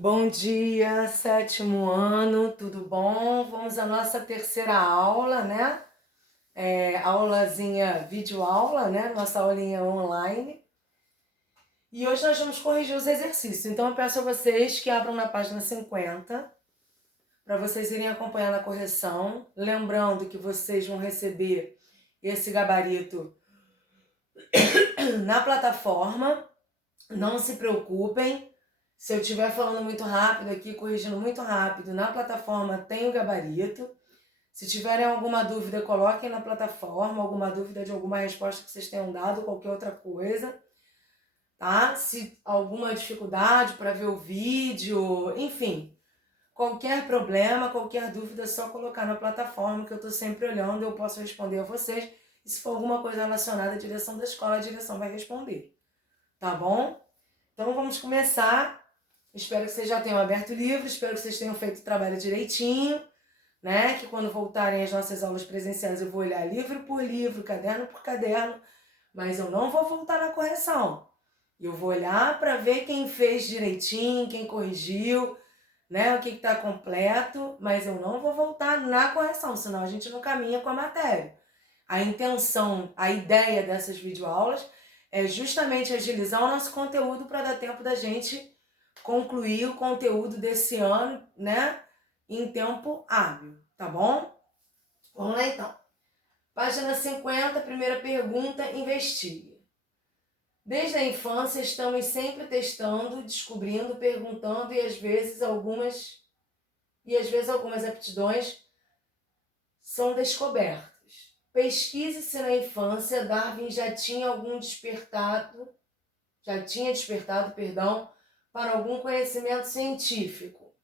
Bom dia, sétimo ano, tudo bom? Vamos à nossa terceira aula, né? Aulazinha, videoaula, né? Nossa aulinha online. E hoje nós vamos corrigir os exercícios. Então eu peço a vocês que abram na página 50 para vocês irem acompanhando a correção. Lembrando que vocês vão receber esse gabarito na plataforma. Não se preocupem. Se eu estiver falando muito rápido aqui, corrigindo muito rápido, na plataforma tem o gabarito. Se tiverem alguma dúvida, coloquem na plataforma, alguma dúvida de alguma resposta que vocês tenham dado, qualquer outra coisa, tá? Se alguma dificuldade para ver o vídeo, enfim, qualquer problema, qualquer dúvida, é só colocar na plataforma que eu estou sempre olhando, eu posso responder a vocês. E se for alguma coisa relacionada à direção da escola, a direção vai responder, tá bom? Então vamos começar. Espero que vocês já tenham aberto o livro, espero que vocês tenham feito o trabalho direitinho, né? Que quando voltarem as nossas aulas presenciais eu vou olhar livro por livro, caderno por caderno, mas eu não vou voltar na correção. Eu vou olhar para ver quem fez direitinho, quem corrigiu, né? O que está completo, mas eu não vou voltar na correção, senão a gente não caminha com a matéria. A intenção, a ideia dessas videoaulas é justamente agilizar o nosso conteúdo para dar tempo da gente concluir o conteúdo desse ano, né, em tempo hábil, tá bom? Vamos lá então. Página 50, primeira pergunta, investigue. Desde a infância estamos sempre testando, descobrindo, perguntando e às vezes algumas aptidões são descobertas. Pesquise se na infância Darwin já tinha despertado, para algum conhecimento científico.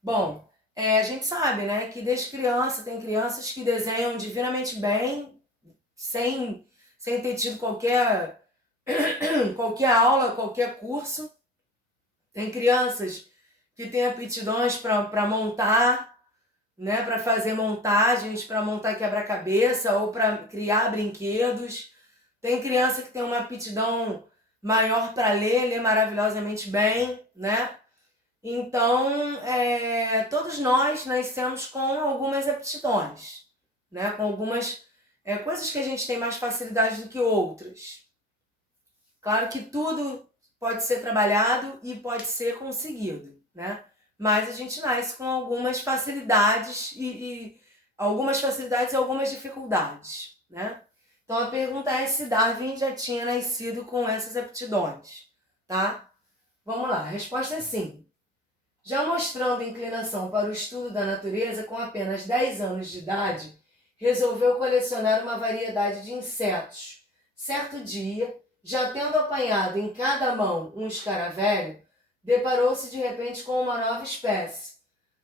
Bom, a gente sabe, né, que desde criança tem crianças que desenham divinamente bem, sem ter tido qualquer aula, qualquer curso. Tem crianças que têm aptidões para montar, né, para fazer montagens, para montar quebra-cabeça ou para criar brinquedos. Tem criança que tem uma aptidão maior para ler maravilhosamente bem, né? Então, todos nós nascemos com algumas aptidões, né? Com algumas coisas que a gente tem mais facilidade do que outras. Claro que tudo pode ser trabalhado e pode ser conseguido, né? Mas a gente nasce com algumas facilidades e algumas dificuldades, né? Então a pergunta é se Darwin já tinha nascido com essas aptidões, tá? Vamos lá, a resposta é sim. Já mostrando inclinação para o estudo da natureza, com apenas 10 anos de idade, resolveu colecionar uma variedade de insetos. Certo dia, já tendo apanhado em cada mão um escaravelho, deparou-se de repente com uma nova espécie.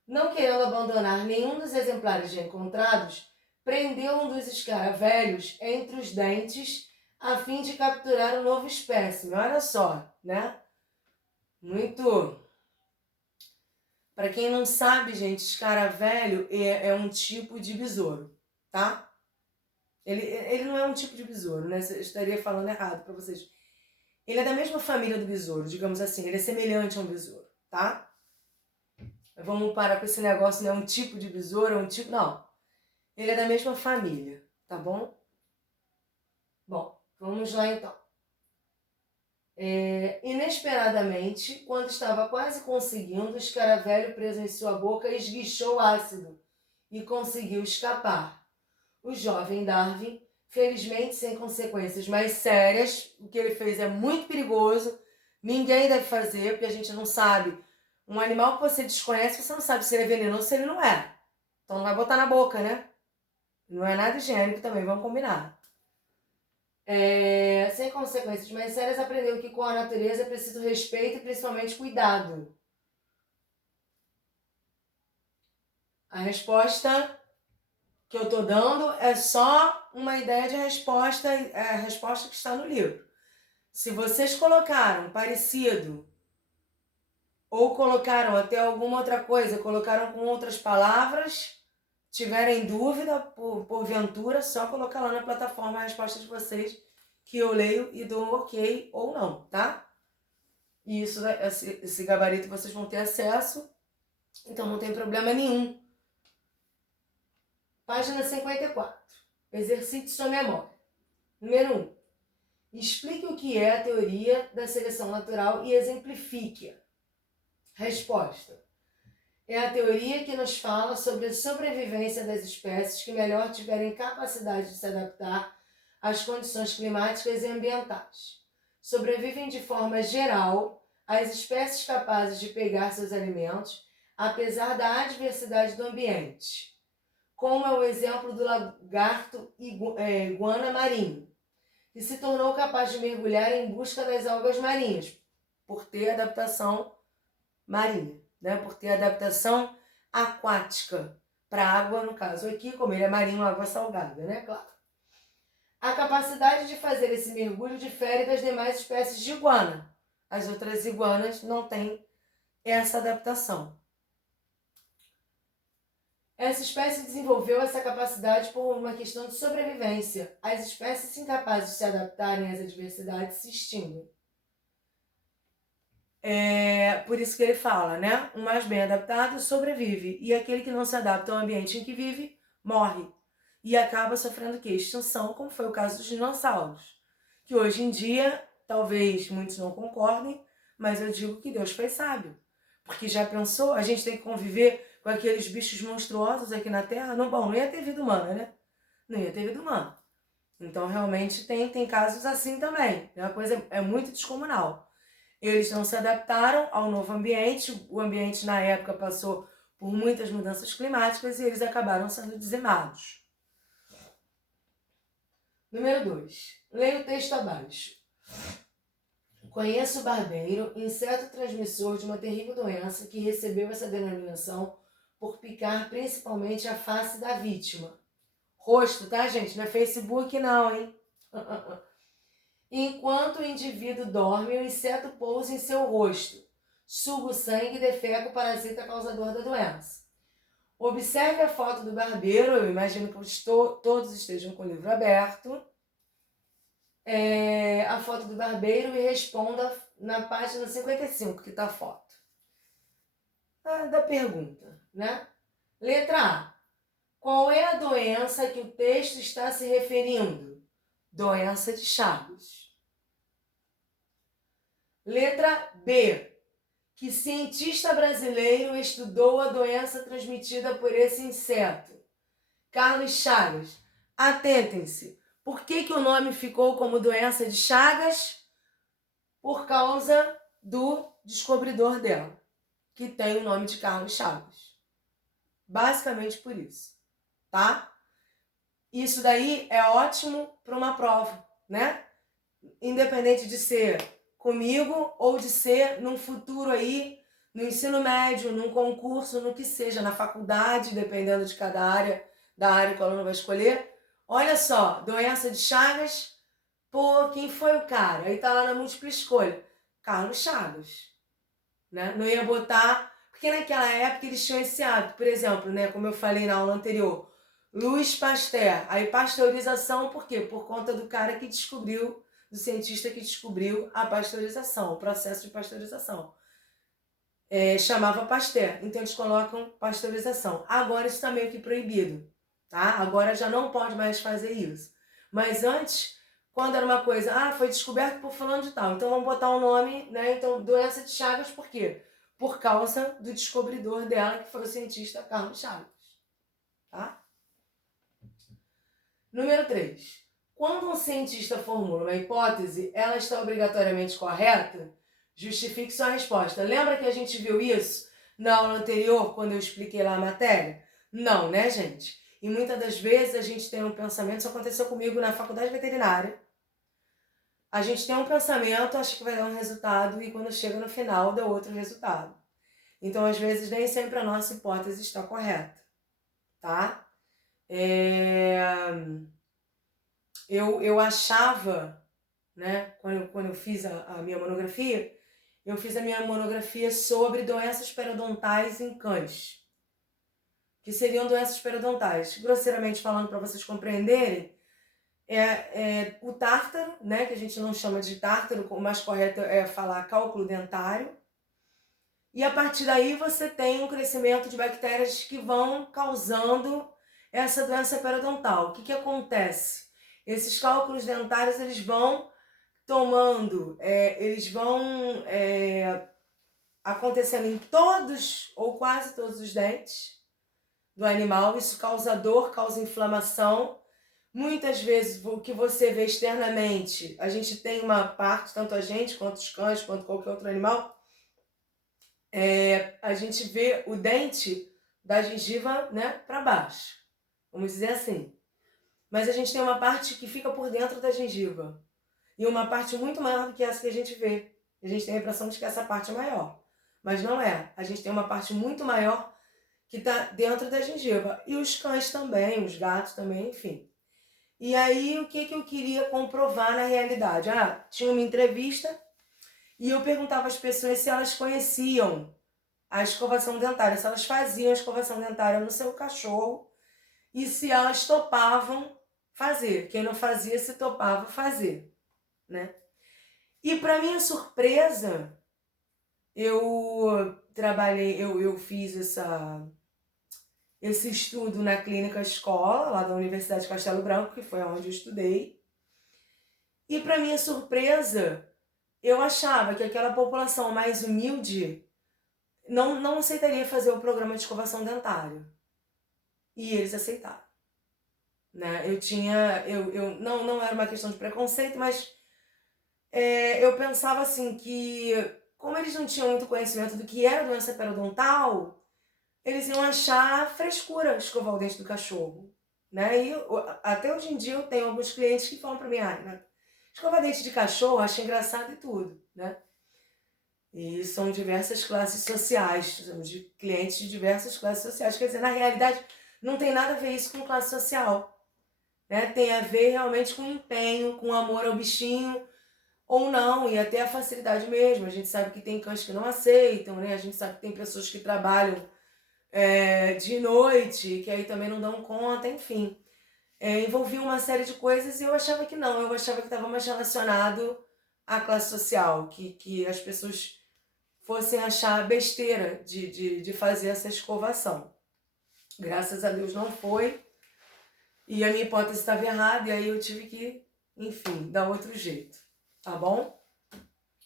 Não querendo abandonar nenhum dos exemplares já encontrados, prendeu um dos escaravelhos entre os dentes a fim de capturar um novo espécime. Olha só, né? Muito. Para quem não sabe, gente, escaravelho é um tipo de besouro, tá? Ele não é um tipo de besouro, né? Eu estaria falando errado para vocês. Ele é da mesma família do besouro, digamos assim. Ele é semelhante a um besouro, tá? Vamos parar com esse negócio, não é um tipo de besouro, é um tipo... Não. Ele é da mesma família, tá bom? Bom, vamos lá então. Inesperadamente, quando estava quase conseguindo, o escaravelho preso em sua boca esguichou ácido e conseguiu escapar. O jovem Darwin, felizmente sem consequências mais sérias, o que ele fez é muito perigoso, ninguém deve fazer, porque a gente não sabe. Um animal que você desconhece, você não sabe se ele é venenoso ou se ele não é. Então não vai botar na boca, né? Não é nada higiênico também, vamos combinar. Sem consequências mais sérias, aprendeu que com a natureza é preciso respeito e principalmente cuidado. A resposta que eu estou dando é só uma ideia de resposta, a resposta que está no livro. Se vocês colocaram parecido ou colocaram até alguma outra coisa, colocaram com outras palavras, tiverem dúvida, porventura, só colocar lá na plataforma a resposta de vocês, que eu leio e dou um ok ou não, tá? E esse gabarito vocês vão ter acesso, então não tem problema nenhum. Página 54. Exercite sua memória. Número 1. Explique o que é a teoria da seleção natural e exemplifique-a. Resposta. É a teoria que nos fala sobre a sobrevivência das espécies que melhor tiverem capacidade de se adaptar às condições climáticas e ambientais. Sobrevivem de forma geral as espécies capazes de pegar seus alimentos, apesar da adversidade do ambiente, como é o exemplo do lagarto iguana marinho, que se tornou capaz de mergulhar em busca das algas marinhas, por ter adaptação marinha, né? Por ter adaptação aquática para a água, no caso aqui, como ele é marinho, água salgada, né? Claro. A capacidade de fazer esse mergulho difere das demais espécies de iguana. As outras iguanas não têm essa adaptação. Essa espécie desenvolveu essa capacidade por uma questão de sobrevivência. As espécies incapazes de se adaptarem às adversidades se extinguem. Por isso que ele fala, né? O mais bem adaptado sobrevive, e aquele que não se adapta ao ambiente em que vive, morre. E acaba sofrendo o quê? Extinção, como foi o caso dos dinossauros. Que hoje em dia, talvez muitos não concordem, mas eu digo que Deus foi sábio. Porque já pensou, a gente tem que conviver com aqueles bichos monstruosos aqui na Terra? Não ia ter vida humana, né? Não ia ter vida humana. Então, realmente, tem casos assim também. A coisa é muito descomunal. Eles não se adaptaram ao novo ambiente, o ambiente na época passou por muitas mudanças climáticas e eles acabaram sendo dizimados. Número 2. Leia o texto abaixo. Conheço o barbeiro, inseto transmissor de uma terrível doença que recebeu essa denominação por picar principalmente a face da vítima. Rosto, tá, gente? Não é Facebook não, hein? Enquanto o indivíduo dorme, o inseto pousa em seu rosto, suga o sangue e defeca o parasita causador da doença. Observe a foto do barbeiro, eu imagino que todos estejam com o livro aberto, a foto do barbeiro, e responda na página 55, que está a foto. Da pergunta, né? Letra A. Qual é a doença que o texto está se referindo? Doença de Chagas. Letra B. Que cientista brasileiro estudou a doença transmitida por esse inseto? Carlos Chagas. Atentem-se. Por que o nome ficou como doença de Chagas? Por causa do descobridor dela, que tem o nome de Carlos Chagas. Basicamente por isso, tá? Isso daí é ótimo para uma prova, né? Independente de ser comigo ou de ser num futuro aí, no ensino médio, num concurso, no que seja, na faculdade, dependendo de cada área, da área que o aluno vai escolher. Olha só, doença de Chagas, pô, quem foi o cara? Aí tá lá na múltipla escolha. Carlos Chagas, né? Não ia botar, porque naquela época eles tinham esse hábito, por exemplo, né, como eu falei na aula anterior, Louis Pasteur, aí pasteurização por quê? Por conta do cara que descobriu, do cientista que descobriu a pasteurização, o processo de pasteurização. Chamava Pasteur, então eles colocam pasteurização. Agora isso está meio que proibido, tá? Agora já não pode mais fazer isso. Mas antes, quando era uma coisa, foi descoberto por fulano de tal, então vamos botar o nome, né? Então, doença de Chagas, por quê? Por causa do descobridor dela, que foi o cientista Carlos Chagas, tá? Número 3. Quando um cientista formula uma hipótese, ela está obrigatoriamente correta? Justifique sua resposta. Lembra que a gente viu isso na aula anterior, quando eu expliquei lá a matéria? Não, né, gente? E muitas das vezes a gente tem um pensamento, isso aconteceu comigo na faculdade veterinária, a gente tem um pensamento, acha que vai dar um resultado, e quando chega no final dá outro resultado. Então, às vezes, nem sempre a nossa hipótese está correta, tá? Eu achava, né, quando eu fiz a minha monografia, eu fiz a minha monografia sobre doenças periodontais em cães. Que seriam doenças periodontais. Grosseiramente falando, para vocês compreenderem, o tártaro, né, que a gente não chama de tártaro, o mais correto é falar cálculo dentário. E a partir daí você tem um crescimento de bactérias que vão causando essa doença periodontal. O que acontece? Esses cálculos dentários, eles vão tomando, eles vão acontecendo em todos ou quase todos os dentes do animal. Isso causa dor, causa inflamação. Muitas vezes, o que você vê externamente, a gente tem uma parte, tanto a gente, quanto os cães, quanto qualquer outro animal, a gente vê o dente da gengiva, né, para baixo, vamos dizer assim. Mas a gente tem uma parte que fica por dentro da gengiva. E uma parte muito maior do que essa que a gente vê. A gente tem a impressão de que essa parte é maior. Mas não é. A gente tem uma parte muito maior que está dentro da gengiva. E os cães também, os gatos também, enfim. E aí, o que eu queria comprovar na realidade? Tinha uma entrevista e eu perguntava às pessoas se elas conheciam a escovação dentária, se elas faziam a escovação dentária no seu cachorro e se elas topavam fazer. Quem não fazia, se topava fazer, né? E para minha surpresa, eu fiz esse estudo na clínica escola, lá da Universidade de Castelo Branco, que foi onde eu estudei. E para minha surpresa, eu achava que aquela população mais humilde não aceitaria fazer o programa de escovação dentária. E eles aceitaram. Né? Não era uma questão de preconceito, mas eu pensava assim que, como eles não tinham muito conhecimento do que era doença periodontal, eles iam achar frescura escovar o dente do cachorro. Né? E até hoje em dia eu tenho alguns clientes que falam para mim, né? Escovar dente de cachorro, acho engraçado e tudo, né? E são diversas classes sociais, de clientes de diversas classes sociais. Quer dizer, na realidade, não tem nada a ver isso com classe social. Né? Tem a ver realmente com empenho, com amor ao bichinho, ou não, e até a facilidade mesmo. A gente sabe que tem cães que não aceitam, né? A gente sabe que tem pessoas que trabalham de noite, que aí também não dão conta, enfim. Envolvia uma série de coisas e eu achava que não, eu achava que estava mais relacionado à classe social, que as pessoas fossem achar besteira de fazer essa escovação. Graças a Deus não foi, e a minha hipótese estava errada, e aí eu tive que, enfim, dar outro jeito, tá bom?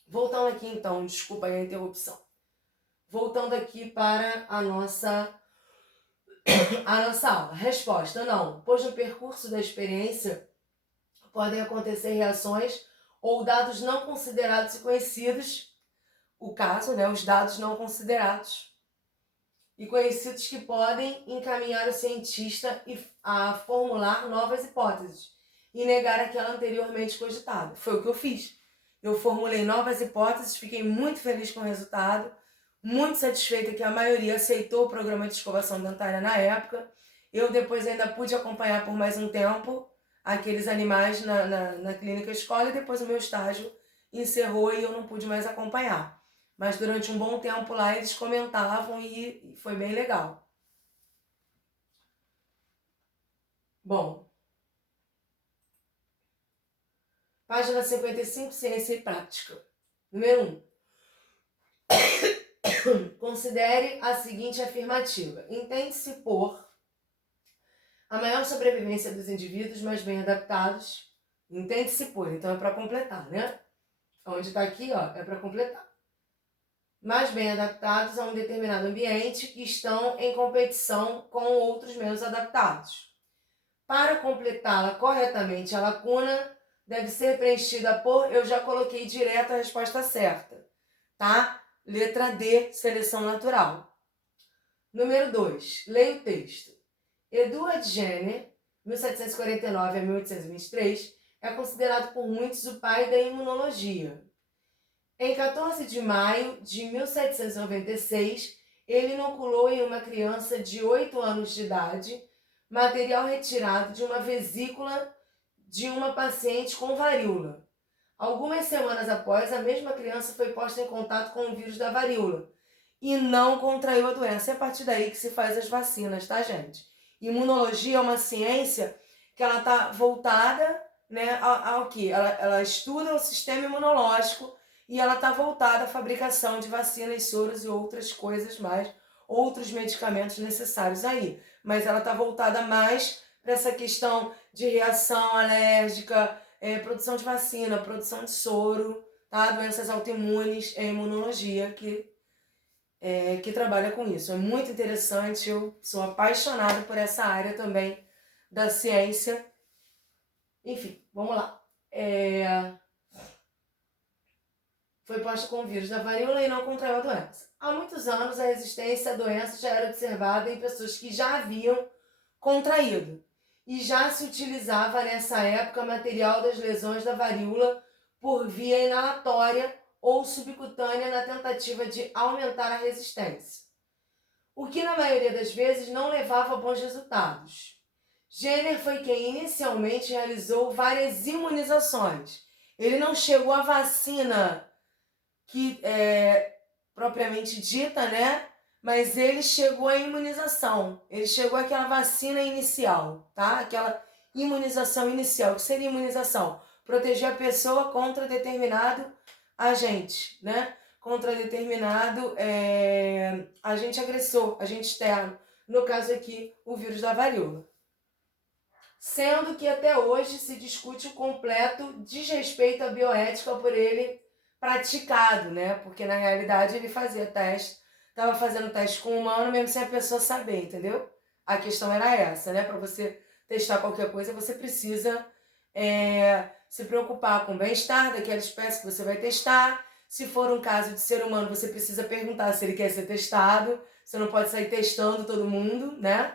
Voltando aqui então, desculpa aí a interrupção. Voltando aqui para a nossa aula. Resposta: não, pois no percurso da experiência podem acontecer reações ou dados não considerados e conhecidos, o caso, né, os dados não considerados e conhecidos que podem encaminhar o cientista a formular novas hipóteses e negar aquela anteriormente cogitada. Foi o que eu fiz. Eu formulei novas hipóteses, fiquei muito feliz com o resultado, muito satisfeita que a maioria aceitou o programa de escovação dentária na época. Eu depois ainda pude acompanhar por mais um tempo aqueles animais na clínica escola e depois o meu estágio encerrou e eu não pude mais acompanhar. Mas durante um bom tempo lá eles comentavam e foi bem legal. Bom, página 55, Ciência e Prática. Número 1. Considere a seguinte afirmativa. Entende-se por a maior sobrevivência dos indivíduos mais bem adaptados. Entende-se por, então é para completar, né? Onde está aqui, ó, é para completar. Mais bem adaptados a um determinado ambiente que estão em competição com outros menos adaptados. Para completá-la corretamente, a lacuna deve ser preenchida por... Eu já coloquei direto a resposta certa, tá? Letra D, seleção natural. Número 2, leia o texto. Eduard Jenner, 1749 a 1823, é considerado por muitos o pai da imunologia. Em 14 de maio de 1796, ele inoculou em uma criança de 8 anos de idade material retirado de uma vesícula de uma paciente com varíola. Algumas semanas após, a mesma criança foi posta em contato com o vírus da varíola e não contraiu a doença. É a partir daí que se faz as vacinas, tá, gente? Imunologia é uma ciência que ela está voltada né, ao que? Ela estuda o sistema imunológico e ela está voltada à fabricação de vacinas, soros e outras coisas mais, outros medicamentos necessários aí. Mas ela está voltada mais para essa questão de reação alérgica, produção de vacina, produção de soro, tá? Doenças autoimunes, imunologia, que trabalha com isso. É muito interessante, eu sou apaixonada por essa área também da ciência. Enfim, vamos lá. Foi posto com o vírus da varíola e não contraiu a doença. Há muitos anos, a resistência à doença já era observada em pessoas que já haviam contraído. E já se utilizava nessa época material das lesões da varíola por via inalatória ou subcutânea na tentativa de aumentar a resistência, o que na maioria das vezes não levava a bons resultados. Jenner foi quem inicialmente realizou várias imunizações. Ele não chegou à vacina que propriamente dita, né? Mas ele chegou à imunização. Ele chegou àquela vacina inicial, tá? Aquela imunização inicial. O que seria imunização? Proteger a pessoa contra determinado agente, né? Contra determinado agente agressor, agente externo. No caso aqui, o vírus da varíola. Sendo que até hoje se discute o completo desrespeito à bioética por ele praticado, né? Porque na realidade ele fazia teste, estava fazendo teste com o humano mesmo sem a pessoa saber, entendeu? A questão era essa, né? Para você testar qualquer coisa, você precisa se preocupar com o bem-estar daquela espécie que você vai testar. Se for um caso de ser humano, você precisa perguntar se ele quer ser testado. Você não pode sair testando todo mundo, né?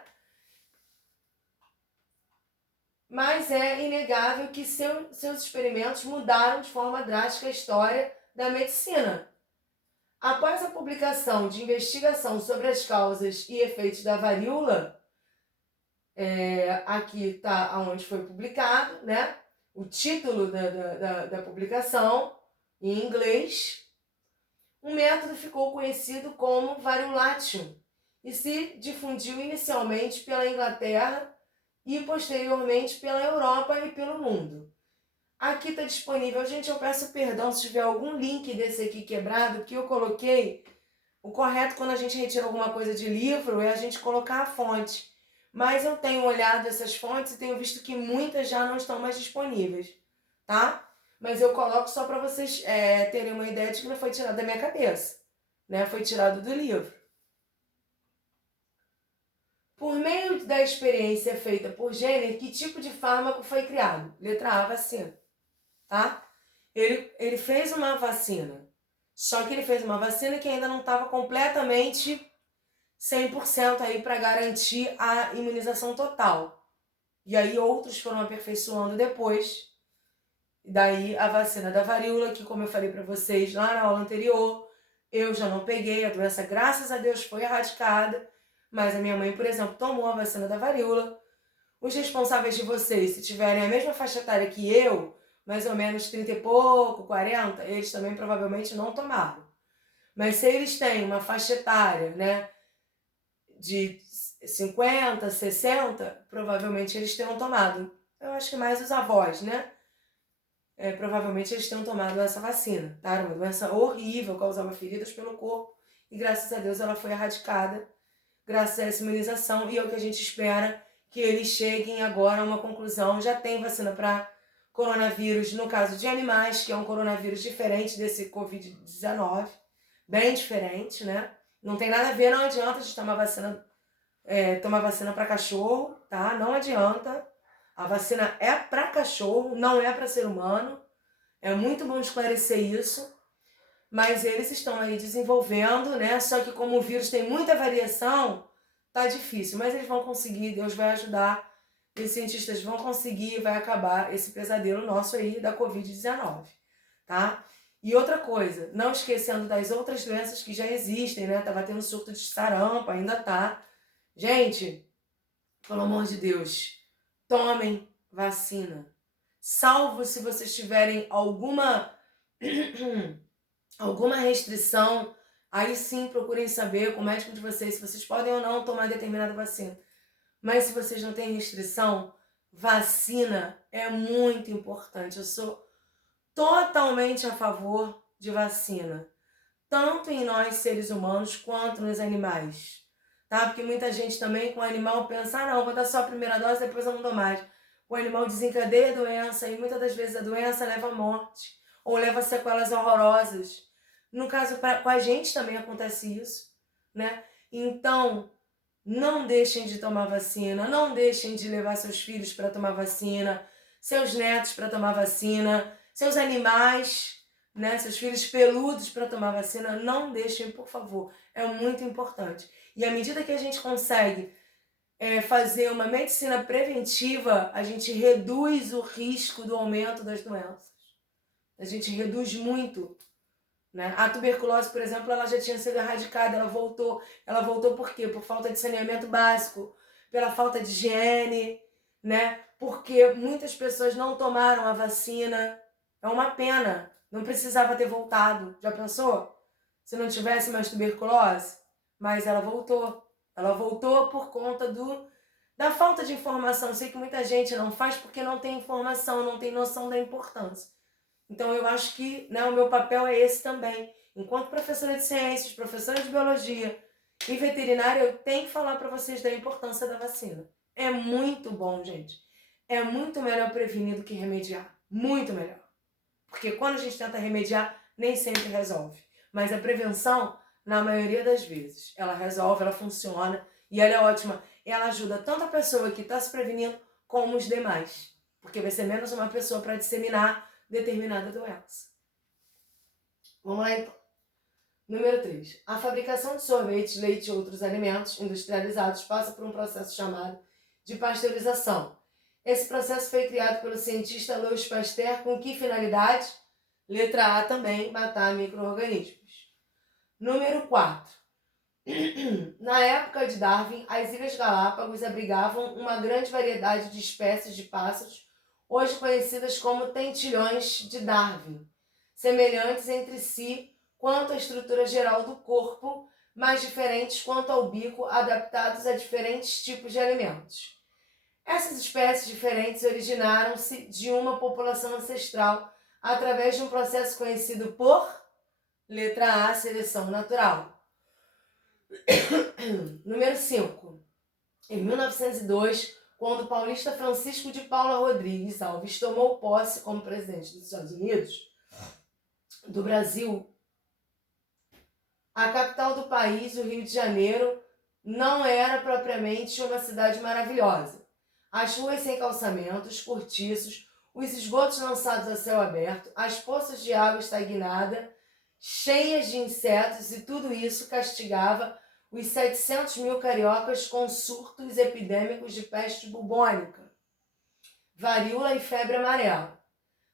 Mas é inegável que seus experimentos mudaram de forma drástica a história da medicina. Após a publicação de investigação sobre as causas e efeitos da varíola, aqui está onde foi publicado, né? O título da publicação, em inglês, o método ficou conhecido como variolatium e se difundiu inicialmente pela Inglaterra e posteriormente pela Europa e pelo mundo. Aqui está disponível, gente, eu peço perdão se tiver algum link desse aqui quebrado, que eu coloquei. O correto quando a gente retira alguma coisa de livro é a gente colocar a fonte. Mas eu tenho olhado essas fontes e tenho visto que muitas já não estão mais disponíveis, tá? Mas eu coloco só para vocês terem uma ideia de que não foi tirado da minha cabeça, né? Foi tirado do livro. Por meio da experiência feita por Jenner, que tipo de fármaco foi criado? Letra A, vacina, tá? Ele fez uma vacina, só que ele fez uma vacina que ainda não estava completamente 100% aí para garantir a imunização total. E aí outros foram aperfeiçoando depois. Daí a vacina da varíola, que como eu falei para vocês lá na aula anterior, eu já não peguei, a doença graças a Deus foi erradicada, mas a minha mãe, por exemplo, tomou a vacina da varíola. Os responsáveis de vocês, se tiverem a mesma faixa etária que eu, mais ou menos 30 e pouco, 40, eles também provavelmente não tomaram. Mas se eles têm uma faixa etária, né, de 50, 60, provavelmente eles tenham tomado. Eu acho que mais os avós, né? Provavelmente eles tenham tomado essa vacina, tá? Era uma doença horrível, causava feridas pelo corpo e graças a Deus ela foi erradicada graças a essa imunização e é o que a gente espera que eles cheguem agora a uma conclusão. Já tem vacina para coronavírus, no caso de animais, que é um coronavírus diferente desse Covid-19, bem diferente, né? Não tem nada a ver, não adianta a gente tomar vacina para cachorro, tá? Não adianta. A vacina é para cachorro, não é para ser humano. É muito bom esclarecer isso. Mas eles estão aí desenvolvendo, né? Só que como o vírus tem muita variação, tá difícil. Mas eles vão conseguir, Deus vai ajudar. Os cientistas vão conseguir, vai acabar esse pesadelo nosso aí da Covid-19, tá? E outra coisa, não esquecendo das outras doenças que já existem, né? Tava tendo surto de sarampo, ainda tá. Gente, pelo amor de Deus, tomem vacina. Salvo se vocês tiverem alguma restrição, aí sim procurem saber com o médico de vocês se vocês podem ou não tomar determinada vacina. Mas se vocês não têm restrição, vacina é muito importante. Eu sou totalmente a favor de vacina, tanto em nós seres humanos quanto nos animais, tá? Porque muita gente também com o animal pensa, não, vou dar só a primeira dose, depois eu não dou mais. O animal desencadeia a doença e muitas das vezes a doença leva à morte ou leva a sequelas horrorosas. No caso, com a gente também acontece isso, né? Então, não deixem de tomar vacina, não deixem de levar seus filhos para tomar vacina, seus netos para tomar vacina, seus animais, né, seus filhos peludos para tomar vacina, não deixem, por favor. É muito importante. E à medida que a gente consegue fazer uma medicina preventiva, a gente reduz o risco do aumento das doenças. A gente reduz muito. Né? A tuberculose, por exemplo, ela já tinha sido erradicada, ela voltou. Ela voltou por quê? Por falta de saneamento básico, pela falta de higiene, né? Porque muitas pessoas não tomaram a vacina. É uma pena. Não precisava ter voltado. Já pensou? Se não tivesse mais tuberculose? Mas ela voltou. Ela voltou por conta da falta de informação. Eu sei que muita gente não faz porque não tem informação, não tem noção da importância. Então, eu acho que, né, o meu papel é esse também. Enquanto professora de ciências, professora de biologia e veterinária, eu tenho que falar para vocês da importância da vacina. É muito bom, gente. É muito melhor prevenir do que remediar. Muito melhor. Porque quando a gente tenta remediar, nem sempre resolve. Mas a prevenção, na maioria das vezes, ela resolve, ela funciona e ela é ótima. Ela ajuda tanto a pessoa que está se prevenindo como os demais. Porque vai ser menos uma pessoa para disseminar determinada doença. Vamos lá então. Número 3. A fabricação de sorvete, leite e outros alimentos industrializados passa por um processo chamado de pasteurização. Esse processo foi criado pelo cientista Louis Pasteur com que finalidade? Letra A também, matar micro-organismos. Número 4. Na época de Darwin, as Ilhas Galápagos abrigavam uma grande variedade de espécies de pássaros, hoje conhecidas como tentilhões de Darwin, semelhantes entre si quanto à estrutura geral do corpo, mas diferentes quanto ao bico, adaptados a diferentes tipos de alimentos. Essas espécies diferentes originaram-se de uma população ancestral através de um processo conhecido por letra A, seleção natural. Número 5. Em 1902, quando o paulista Francisco de Paula Rodrigues Alves tomou posse como presidente dos Estados Unidos, do Brasil, a capital do país, o Rio de Janeiro, não era propriamente uma cidade maravilhosa. As ruas sem calçamentos, cortiços, os esgotos lançados a céu aberto, as poças de água estagnada, cheias de insetos, e tudo isso castigava os 700 mil cariocas com surtos epidêmicos de peste bubônica, varíola e febre amarela.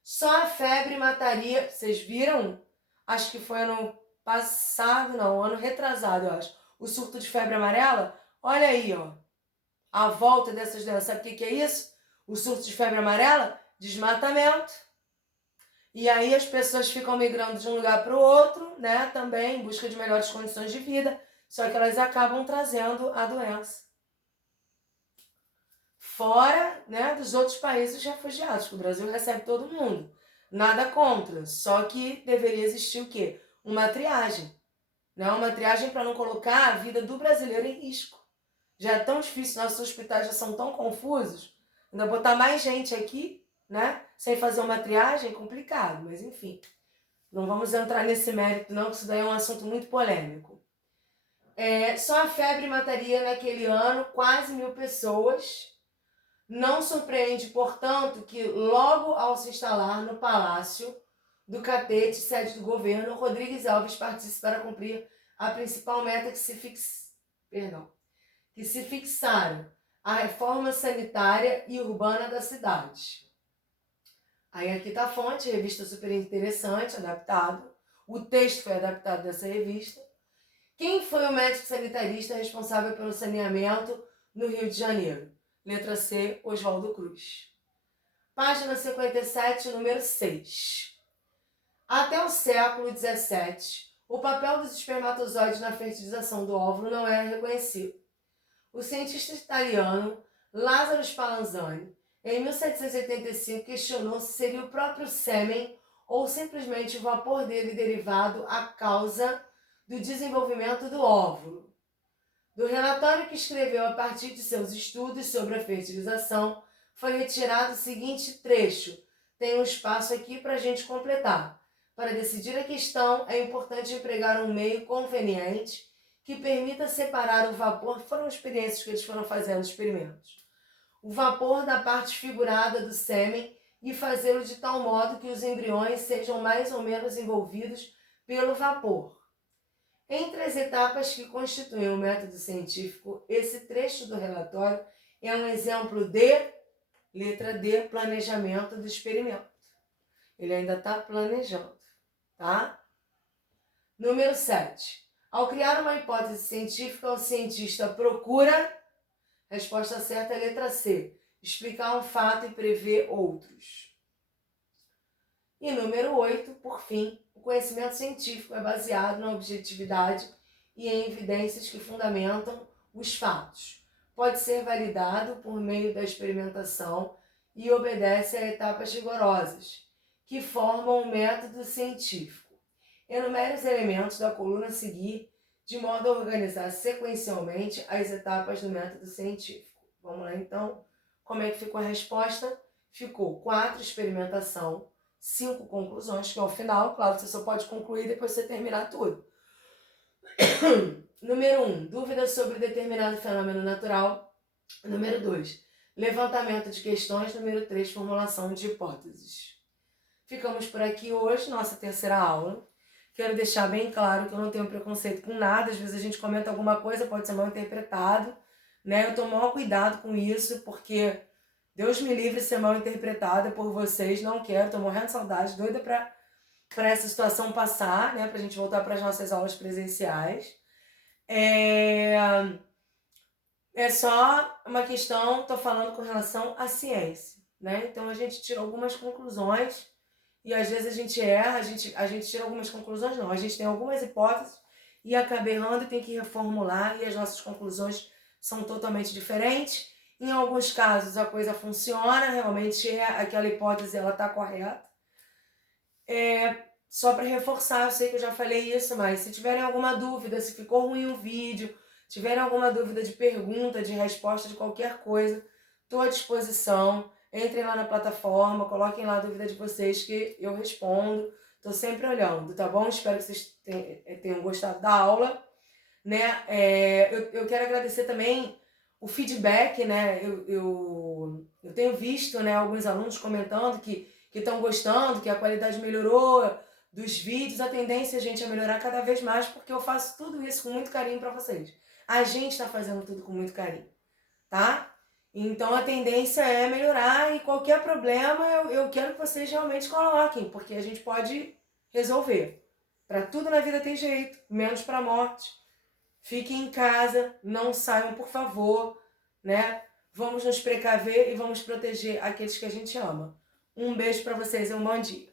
Só a febre mataria... Vocês viram? Acho que foi ano passado, não, ano retrasado, eu acho. O surto de febre amarela? Olha aí, ó. A volta dessas doenças. Sabe o que é isso? O surto de febre amarela? Desmatamento. E aí as pessoas ficam migrando de um lugar para o outro, né? Também em busca de melhores condições de vida. Só que elas acabam trazendo a doença. Fora, né, dos outros países refugiados, que o Brasil recebe todo mundo. Nada contra, só que deveria existir o quê? Uma triagem. Né? Uma triagem para não colocar a vida do brasileiro em risco. Já é tão difícil, nossos hospitais já são tão confusos, ainda botar mais gente aqui, né, sem fazer uma triagem é complicado, mas enfim. Não vamos entrar nesse mérito não, que isso daí é um assunto muito polêmico. Só a febre mataria naquele ano quase 1.000 pessoas. Não surpreende, portanto, que logo ao se instalar no Palácio do Catete, sede do governo, Rodrigues Alves participe para cumprir a principal meta que se fixaram, a reforma sanitária e urbana da cidade. Aí aqui está a fonte, revista super interessante, adaptado. O texto foi adaptado dessa revista. Quem foi o médico sanitarista responsável pelo saneamento no Rio de Janeiro? Letra C, Oswaldo Cruz. Página 57, número 6. Até o século XVII, o papel dos espermatozoides na fertilização do óvulo não era reconhecido. O cientista italiano Lázaro Spallanzani Em 1785, questionou se seria o próprio sêmen ou simplesmente o vapor dele derivado a causa do desenvolvimento do óvulo. Do relatório que escreveu a partir de seus estudos sobre a fertilização, foi retirado o seguinte trecho. Tem um espaço aqui para a gente completar. Para decidir a questão, é importante empregar um meio conveniente que permita separar o vapor. Foram experiências que eles foram fazendo, experimentos. O vapor da parte figurada do sêmen e fazê-lo de tal modo que os embriões sejam mais ou menos envolvidos pelo vapor. Entre as etapas que constituem o método científico, esse trecho do relatório é um exemplo de, letra D, planejamento do experimento. Ele ainda está planejando, tá? Número 7. Ao criar uma hipótese científica, o cientista procura, resposta certa é a letra C, explicar um fato e prever outros. E número 8, por fim, o conhecimento científico é baseado na objetividade e em evidências que fundamentam os fatos. Pode ser validado por meio da experimentação e obedece a etapas rigorosas, que formam o método científico. Enumere os elementos da coluna a seguir, de modo a organizar sequencialmente as etapas do método científico. Vamos lá, então. Como é que ficou a resposta? Ficou 4, experimentação, 5 conclusões, que é o final. Claro, você só pode concluir depois que você terminar tudo. Número 1, dúvidas sobre determinado fenômeno natural. Número 2, levantamento de questões. Número 3, formulação de hipóteses. Ficamos por aqui hoje, nossa terceira aula. Quero deixar bem claro que eu não tenho preconceito com nada. Às vezes a gente comenta alguma coisa, pode ser mal interpretado, né? Eu tomo maior cuidado com isso, porque Deus me livre de ser mal interpretada por vocês. Não quero, tô morrendo de saudade, doida pra essa situação passar, né? Pra gente voltar para as nossas aulas presenciais. É só uma questão, tô falando com relação à ciência, né? Então a gente tira algumas conclusões. E às vezes a gente erra, a gente tira algumas conclusões, não. A gente tem algumas hipóteses e acaba errando e tem que reformular, e as nossas conclusões são totalmente diferentes. Em alguns casos a coisa funciona, realmente aquela hipótese ela está correta. Só para reforçar, eu sei que eu já falei isso, mas se tiverem alguma dúvida, se ficou ruim o vídeo, tiverem alguma dúvida de pergunta, de resposta, de qualquer coisa, estou à disposição. Entrem lá na plataforma, coloquem lá a dúvida de vocês que eu respondo. Estou sempre olhando, tá bom? Espero que vocês tenham gostado da aula, né? Eu quero agradecer também o feedback, né? Eu tenho visto, né, alguns alunos comentando que estão gostando, que a qualidade melhorou dos vídeos. A tendência, gente, é melhorar cada vez mais, porque eu faço tudo isso com muito carinho para vocês. A gente está fazendo tudo com muito carinho, tá? Então a tendência é melhorar, e qualquer problema eu quero que vocês realmente coloquem, porque a gente pode resolver. Para tudo na vida tem jeito, menos para a morte. Fiquem em casa, não saiam, por favor, né? Vamos nos precaver e vamos proteger aqueles que a gente ama. Um beijo para vocês e um bom dia.